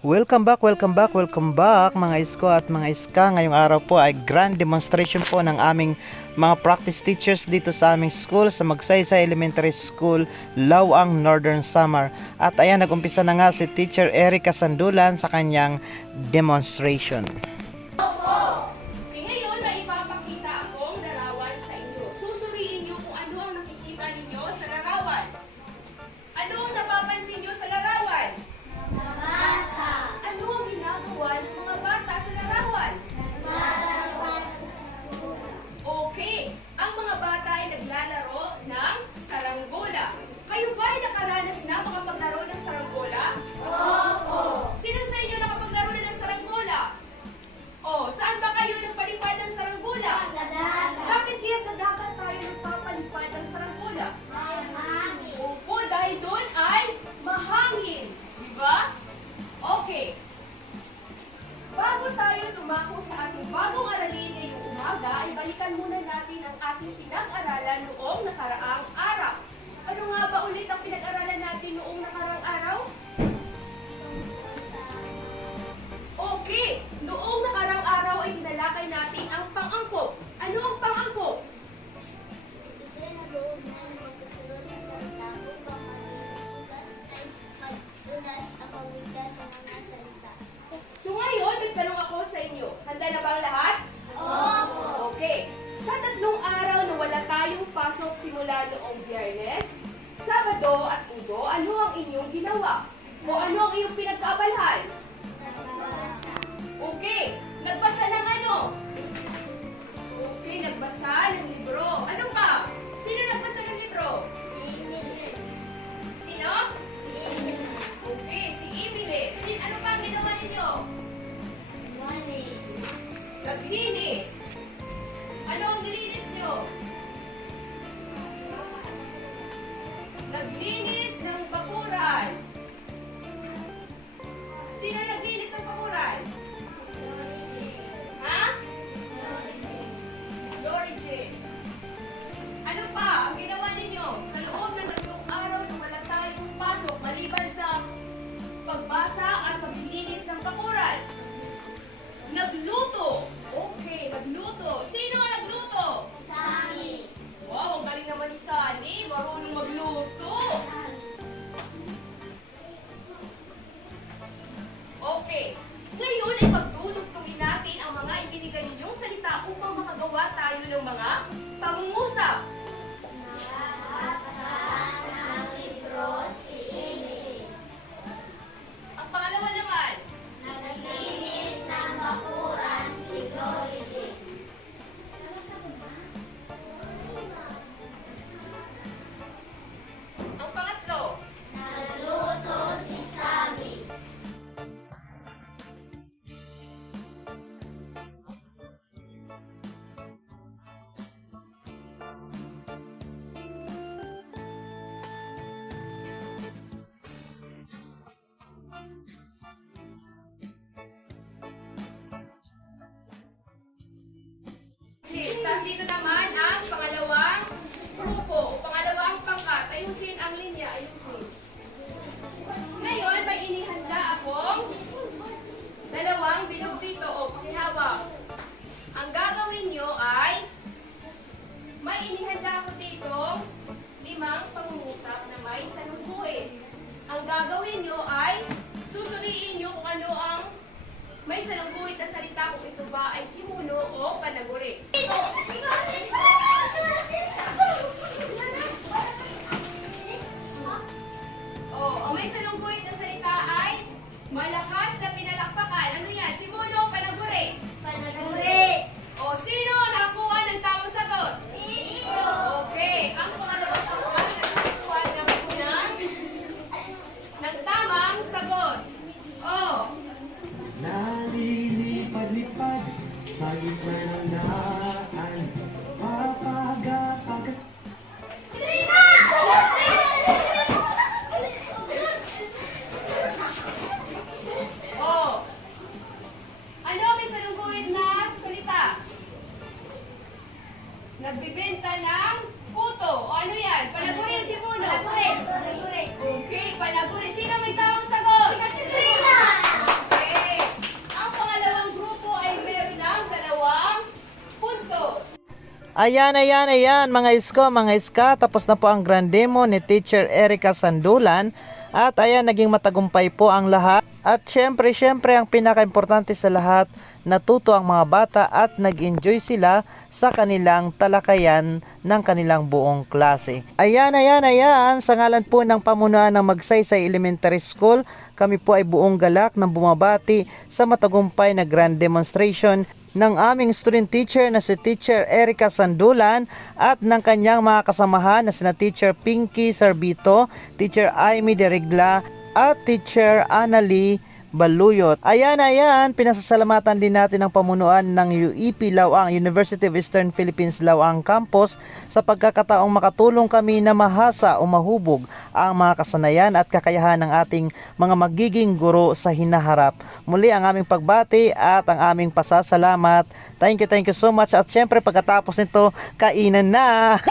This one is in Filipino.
Welcome back, welcome back, welcome back mga isko at mga iska. Ngayong araw po ay grand demonstration po ng aming mga practice teachers dito sa aming school sa Magsaysay Elementary School, Lawang, Northern Samar. At ayan, nag-umpisa na nga si Teacher Erica Sandulan sa kanyang demonstration. Ngayon, may ipapakita akong larawan sa inyo. Susuriin niyo kung ano ang nakikita ninyo sa larawan. Ano ang napapansin niyo sa larawan? Ano ang ginagawa ng mga bata sa larawan? Okay, ang mga bata ay naglalaro ng saranggola. Kayo ba ay nakaranas na makapaglaro ng saranggola? Sino sa inyo nakapaglaro na ng saranggola? Oh, saan ba kayo nagpalipad ng saranggola? Bakit kaya sa dagat tayo nagpapalipad ng saranggola? Opo, dahil doon ay mahangin. Diba? Okay. Bago tayo tumako sa ating bagong aralin ngayong umaga, ay balikan muna natin ang ating pinag-aralan noong nakaraang araw. Ano nga ba ulit ang pinag-aralan natin noong nakaraang araw? Okay, noong nakaraang araw ay tinalakay natin ang pang-angkop. Ano ang pang-angkop? So ngayon, nagtanong ako sa inyo. Handa na ba ang lahat? Okay. Sa 3 araw na wala tayong pasok simula noong Biyernes, Sabado at Linggo, ano ang inyong ginawa? O ano ang iyong pinagkaabalhan? Okay. Nagbasa ng ano? Okay, nagbasa ng libro. Ano pa? Sino nagbasa ng libro? Sino? Okay, si Emily. Ano pa ang ginawa ninyo? Naglinis. Ano ang nilinis nyo? Naglinis ng bakuran. Sino naglinis ng bakuran? Ha? Glory Jane. Ano pa ang ginawa ninyo sa loob ng 3 araw na wala tayong pasok maliban sa pagbasa at paglilinis ng bakuran? Nagluto. Okay, nagluto. Sino ang nagluto? Wow, ang galing naman ni Sunny. Marunong magluto. Okay. Ngayon ay pagdudugtungin natin ang mga ibinigay ninyong salita upang makagawa tayo ng mga pangungusap. Ang pangalawa naman. Ang pangatlo. Okay, tapos dito naman ang pangalawang grupo, o pangalawang pangkat. Ayusin ang linya, ayusin. Ngayon, may inihanda akong 2 bilog dito, o pakihawak. Ang gagawin nyo ay, may inihanda ako dito 5 pangungusap na may salungguin. Ang gagawin nyo ay, susuriin nyo kung ano ang may salungguit na salita, kung ito ba ay simuno o panaguri. Ang may salungguit na salita ay malakas na pinalakpakan. Ano yan? Simuno o panaguri? Sino nakakuha ng tamang sagot? Okay. Ang pangalawang pangkat nakakuha ng tamang sagot. Nalilipad-lipad sa gitna ng daan. Papagat-pagat. Ano may salungguit na salita? Nagbibenta ng puto. O ano yan? Panaguri, simuno. Okay, panaguri. Sino may tamang sagot? Ayan mga isko, mga iska, tapos na po ang grand demo ni Teacher Erica Sandulan at ayan, naging matagumpay po ang lahat. At syempre ang pinaka-importante sa lahat, natuto ang mga bata at nag-enjoy sila sa kanilang talakayan ng kanilang buong klase. Ayan, sa ngalan po ng pamunuan ng Magsaysay Elementary School, kami po ay buong galak ng bumabati sa matagumpay na grand demonstration ng aming student teacher na si Teacher Erica Sandulan at ng kanyang mga kasamahan na sina Teacher Pinky Sarbito, Teacher Amy Derigla at Teacher Annalie Baluyot. Ayan, pinasasalamatan din natin ang pamunuan ng UEP Lawang, University of Eastern Philippines Lawang Campus sa pagkakataong makatulong kami na mahasa o mahubog ang mga kasanayan at kakayahan ng ating mga magiging guro sa hinaharap. Muli ang aming pagbati at ang aming pasasalamat. Thank you so much at syempre pagkatapos nito, kainan na!